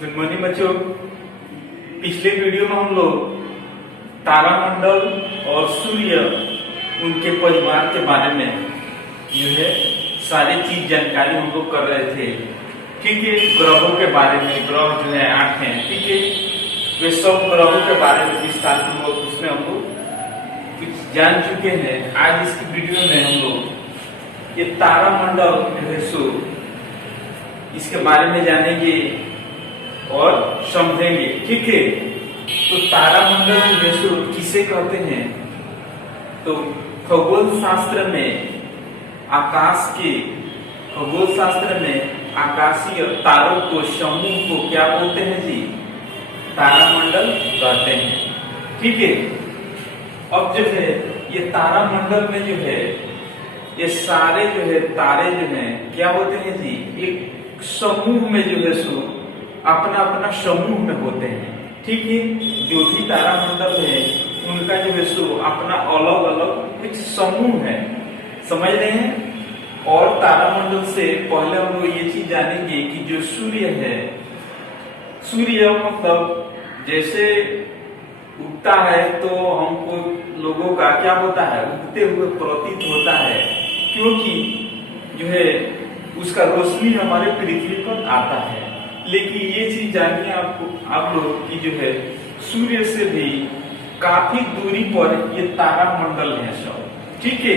Good morning बच्चों। पिछले video में हम लोग तारामंडल और सूर्य उनके परिवार के बारे में जो है सारी चीज जानकारी हम लोग कर रहे थे। ठीक है, ग्रहों के बारे में, ग्रह जो है 8 हैं, ठीक है, वे सब ग्रहों के बारे में विस्तार पूर्वक उसमें हम लोग कुछ जान चुके हैं। आज इस वीडियो में हम लोग ये तारामंडल जो है सो इसके बारे में जानेंगे और समझेंगे। ठीक है, तो तारामंडल जो है सो किसे कहते हैं? तो खगोल शास्त्र में आकाशीय तारों को, समूह को क्या बोलते हैं जी? तारामंडल कहते हैं। ठीक है, अब जो है ये तारामंडल में जो है ये सारे जो है तारे जो हैं क्या होते हैं जी? एक समूह में जो है सो अपना अपना समूह में होते हैं। ठीक है, जो भी तारामंडल है उनका जो है सो अपना अलग अलग कुछ समूह है, समझ रहे हैं। और तारामंडल से पहले हम लोग ये चीज जानेंगे कि जो सूर्य है, सूर्य मतलब जैसे उगता है तो हमको लोगों का क्या होता है? उगते हुए प्रतीत होता है, क्योंकि जो है उसका रोशनी हमारे पृथ्वी पर आता है। लेकिन ये चीज जानिए आप लोग कि जो है सूर्य से भी काफी दूरी पर ये तारामंडल है सब। ठीक है,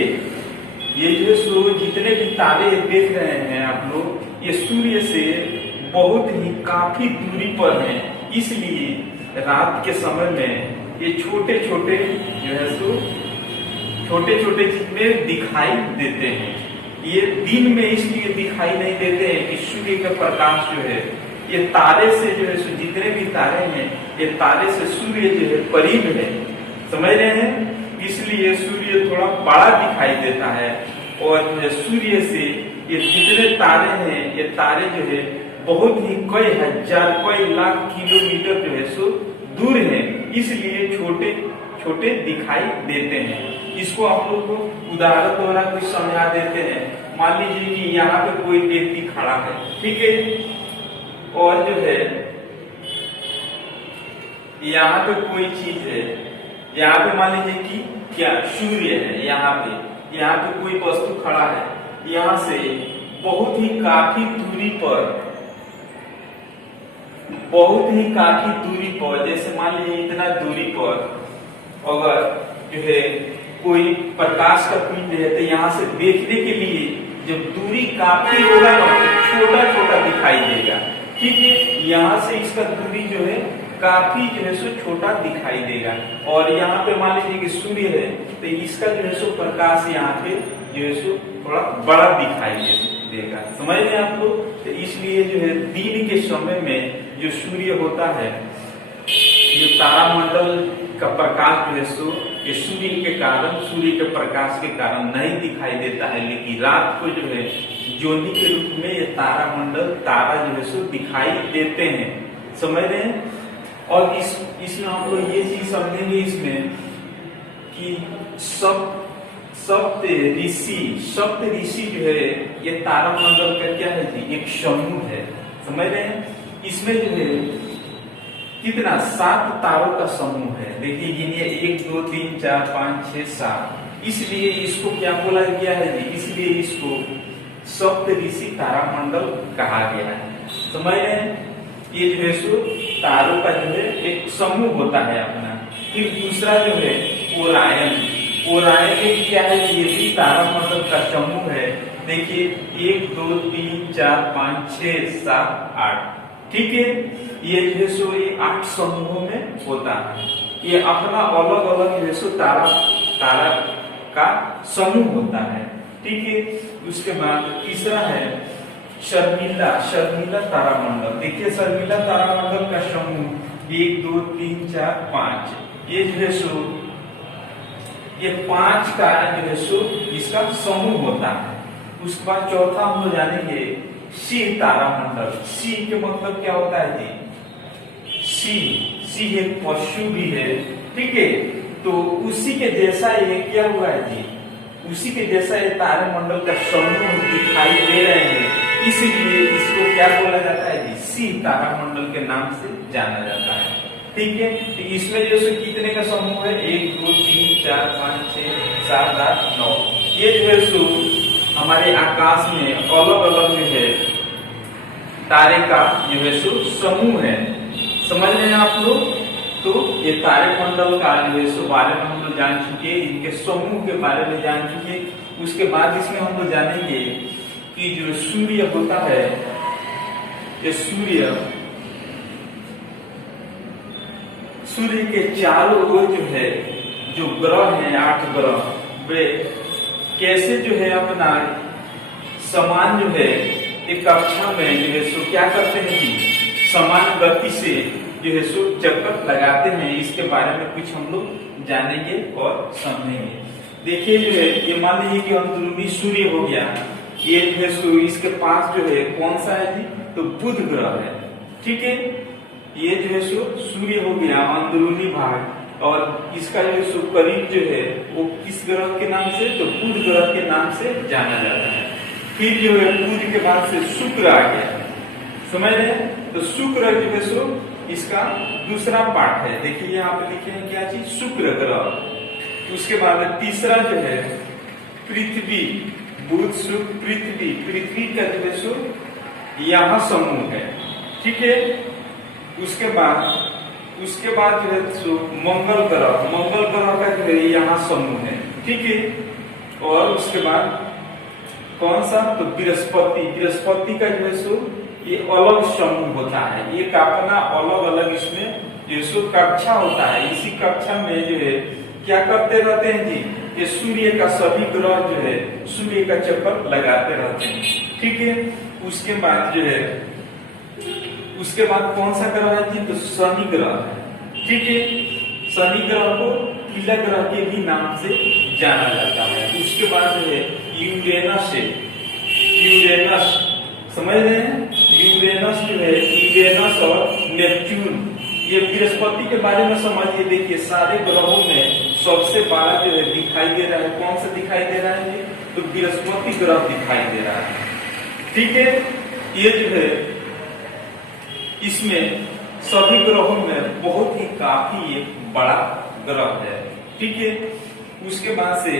ये जो सो जितने भी तारे देख रहे हैं आप लोग, ये सूर्य से बहुत ही काफी दूरी पर हैं। इसलिए रात के समय में ये छोटे छोटे जो है सो छोटे छोटे में दिखाई देते हैं। ये दिन में इसलिए दिखाई नहीं देते हैं कि सूर्य का प्रकाश जो है ये तारे से जो है सो जितने भी तारे हैं ये तारे से सूर्य जो है करीब है, समझ रहे हैं। इसलिए सूर्य थोड़ा बड़ा दिखाई देता है और जो है सूर्य से ये जितने तारे हैं ये तारे जो है बहुत ही कई हजार कई लाख किलोमीटर जो है सो दूर है, इसलिए छोटे छोटे दिखाई देते हैं। इसको आप लोग को उदाहरण द्वारा कुछ समझा देते हैं। मान लीजिए कि यहाँ पे कोई व्यक्ति खड़ा है, ठीक है, और जो है यहाँ पे कोई चीज है, यहाँ पे मान लीजिए कि क्या सूर्य है, यहाँ पे कोई वस्तु खड़ा है, यहाँ से बहुत ही काफी दूरी पर जैसे मान लीजिए इतना दूरी पर अगर जो है कोई प्रकाश का पिंड है तो यहाँ से देखने के लिए जब दूरी काफी होगा ना छोटा छोटा दिखाई देगा। ठीक है, यहाँ से इसका दूरी जो है काफी जो है सो छोटा दिखाई देगा। और यहाँ पे मान लीजिए कि सूर्य है तो इसका जो है सो प्रकाश यहाँ पे जो है सो थोड़ा बड़ा दिखाई देगा, समझ रहे हैं आप लोग। तो इसलिए जो है दिन के समय में जो सूर्य होता है, जो तारामंडल का प्रकाश जो है सो ये सूर्य के प्रकाश के कारण नहीं दिखाई देता है, लेकिन रात को जो है ज्योति के रूप में ये तारा जो है सो दिखाई देते हैं, समझ रहे हैं। और इसमें हम लोग ये चीज समझेंगे इसमें कि सप्त ऋषि जो है ये तारामंडल का क्या है जी? एक समूह है, समझ रहे हैं। इसमें जो है कितना 7 तारों का समूह है। देखिए गिनिए 1 2 3 4 5 6 7, इसलिए इसको क्या बोला गया है जी? इसलिए इसको सप्त ऋषि तारामंडल कहा गया है, समझ रहे हैं। ये जो है सो तारों का जो है एक समूह होता है अपना। फिर दूसरा जो है ओरायन में क्या है? ये भी तारामंडल का समूह है। देखिए 1 2 3 4 5 6 7 8, ठीक है, ये जो है सो ये 8 समूहों में होता है। ये अपना अलग अलग जो है सो तारा का समूह होता है, ठीक है। उसके बाद तीसरा है शर्मिला तारामंडल। देखिए शर्मिला तारामंडल का समूह 1 2 3 4 5, ये जो है सो ये 5 का जो है सो इसका समूह होता है। उसके बाद चौथा हम लोग जानेंगे सिंह तारामंडल। सिंह के मतलब क्या होता है जी? सिंह एक पशु भी है, ठीक है। तो उसी के जैसा ये क्या हुआ है जी? उसी के जैसा ये तारामंडल का समूह दिखाई दे रहे हैं, इसलिए इसको क्या बोला जाता है जी, सी तारामंडल के नाम से जाना जाता है। ठीक है, तो इसमें जो है कितने का समूह है, 1 2 3 4 5 6 7 8 9, ये जो है सो हमारे आकाश में अलग अलग जो है तारे का जो है सो समूह है। समझ रहे हैं आप लोग? तो ये तारे मंडल का जो है सो बारे में हम लोग जान चुके, इनके समूह के बारे में जान चुके। उसके बाद इसमें हम लोग जानेंगे कि जो सूर्य होता है, ये सूर्य के चारों ओर जो है जो ग्रह हैं, 8 ग्रह, वे कैसे जो है अपना समान जो है एक कक्षा में जो है सो क्या करते हैं जी, समान गति से जो है सो चक्कर लगाते हैं। इसके बारे में कुछ हम लोग जानेंगे और समझेंगे। देखिए जो है, ये मान लीजिए कि अंदरूनी सूर्य हो गया, ये जो है सो इसके पास जो है कौन सा है जी, तो बुध ग्रह है। ठीक है, ये जो है सो सूर्य हो गया अंदरूनी भाग, और इसका जो सो करीब जो है वो किस ग्रह के नाम से, तो बुध ग्रह के नाम से जाना जाता है। फिर जो है बुध के बाद से शुक्र आ गया, समझ रहे हैं? तो शुक्र जो है सो इसका दूसरा पार्ट है। देखिए यहाँ पे लिखे हैं क्या चीज, शुक्र ग्रह। उसके बाद तीसरा जो है पृथ्वी, बुध शुक्र पृथ्वी, पृथ्वी का जो है सो यहाँ समूह है। ठीक है, उसके बाद जो है सो मंगल ग्रह का जो है यहाँ समूह है। ठीक है, और उसके बाद कौन सा, तो बृहस्पति का जो है सो ये अलग समूह होता है। एक अपना अलग अलग इसमें जो सो कक्षा होता है। इसी कक्षा में जो है क्या करते रहते हैं जी, ये सूर्य का सभी ग्रह जो है सूर्य का चक्कर लगाते रहते हैं। ठीक है, उसके बाद जो है, उसके बाद कौन सा ग्रह है जी, तो शनि ग्रह है। ठीक है, शनि ग्रह को पीला ग्रह के भी नाम से जाना जाता है। उसके बाद जो है यूरेनस है, यूरेनस समझ रहे हैं, यूरेनस जो है, यूरेनस और नेपच्यून, ये बृहस्पति के बारे में समझिए। देखिए सारे ग्रहों में सबसे बड़ा जो है दिखाई दे रहा है, कौन सा दिखाई दे रहा है, तो बृहस्पति ग्रह दिखाई दे रहा है। ठीक है, ये जो है इसमें सभी ग्रहों में बहुत ही काफी एक बड़ा ग्रह है। ठीक है, उसके बाद से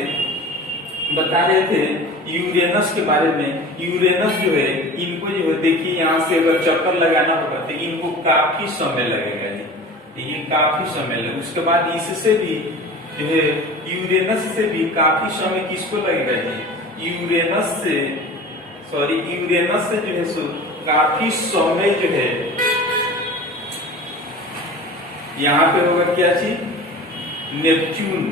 बता रहे थे यूरेनस के बारे में। यूरेनस जो है, इनको जो है देखिए यहाँ से अगर चक्कर लगाना होगा तो इनको काफी समय लगेगा जी, ये काफी समय लगेगा। उसके बाद इससे भी जो है यूरेनस से भी काफी समय किसको लगेगा जी, यूरेनस से जो है सो काफी समय जो है यहाँ पे होगा क्या चीज, नेपच्यून।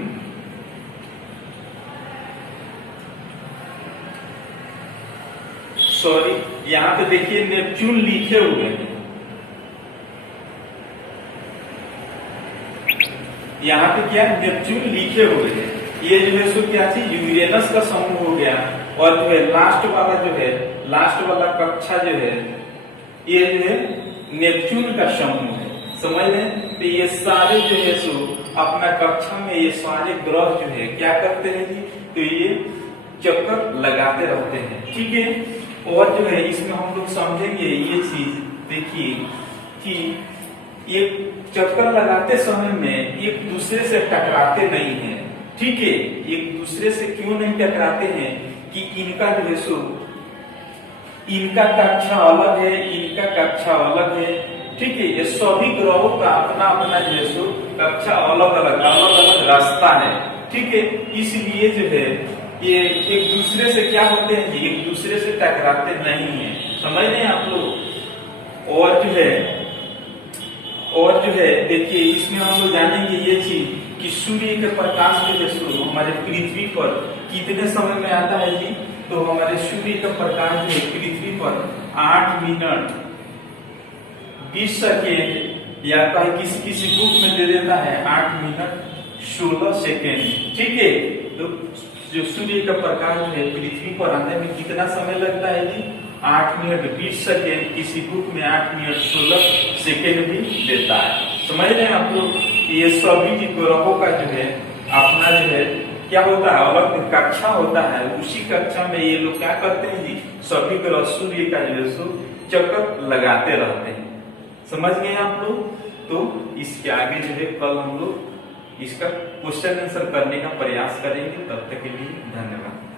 यहाँ पे देखिए नेपच्यून लिखे हुए हैं, यहाँ पे क्या नेपच्यून लिखे हुए हैं। ये जो है सो क्या चीज, यूरेनस का समूह हो गया। और जो है लास्ट वाला कक्षा जो है ये जो है नेपच्यून का समूह है। समझ लें, तो ये सारे जो है सो अपना कक्षा में ये सारे ग्रह जो है क्या करते हैं जी, तो ये चक्कर लगाते रहते हैं। ठीक है, और जो है इसमें हम लोग समझेंगे ये चीज, देखिए कि ये चक्कर लगाते समय में एक दूसरे से टकराते नहीं हैं। ठीक है, एक दूसरे से क्यों नहीं टकराते हैं कि इनका जो है सो इनका कक्षा अलग है, इनका कक्षा अलग है। ठीक है, ये सभी ग्रहों का अपना अपना जो है सो कक्षा अलग अलग रास्ता है। ठीक है, इसलिए जो है ये एक दूसरे से क्या होते हैं जी, एक दूसरे से टकराते नहीं है। समझ रहे हैं आप लोग? और जो है देखिए इसमें हम लोग जानेंगे ये चीज कि सूर्य के प्रकाश जो है सो हमारे पृथ्वी पर कितने समय में आता है जी, तो हमारे सूर्य का प्रकाश जो है पृथ्वी पर 8 मिनट 20 सेकेंड, या किसी किसी बुक में दे देता है 8 मिनट 16 सेकेंड। ठीक है, तो जो सूर्य का प्रकाश जो है पृथ्वी पर आने में कितना समय लगता है जी, 8 मिनट 20 सेकेंड। किसी बुक में 8 मिनट 16 सेकेंड भी देता है। समझ रहे हैं आप लोग? ये सभी ग्रहों का जो है अपना जो है क्या होता है, अलग कक्षा होता है, उसी कक्षा में ये लोग क्या करते हैं जी, सभी ग्रह सूर्य का जो है चक्कर लगाते रहते हैं। समझ गए आप लोग? तो इसके आगे जो है कल हम लोग इसका क्वेश्चन आंसर करने का प्रयास करेंगे। तब तक के लिए धन्यवाद।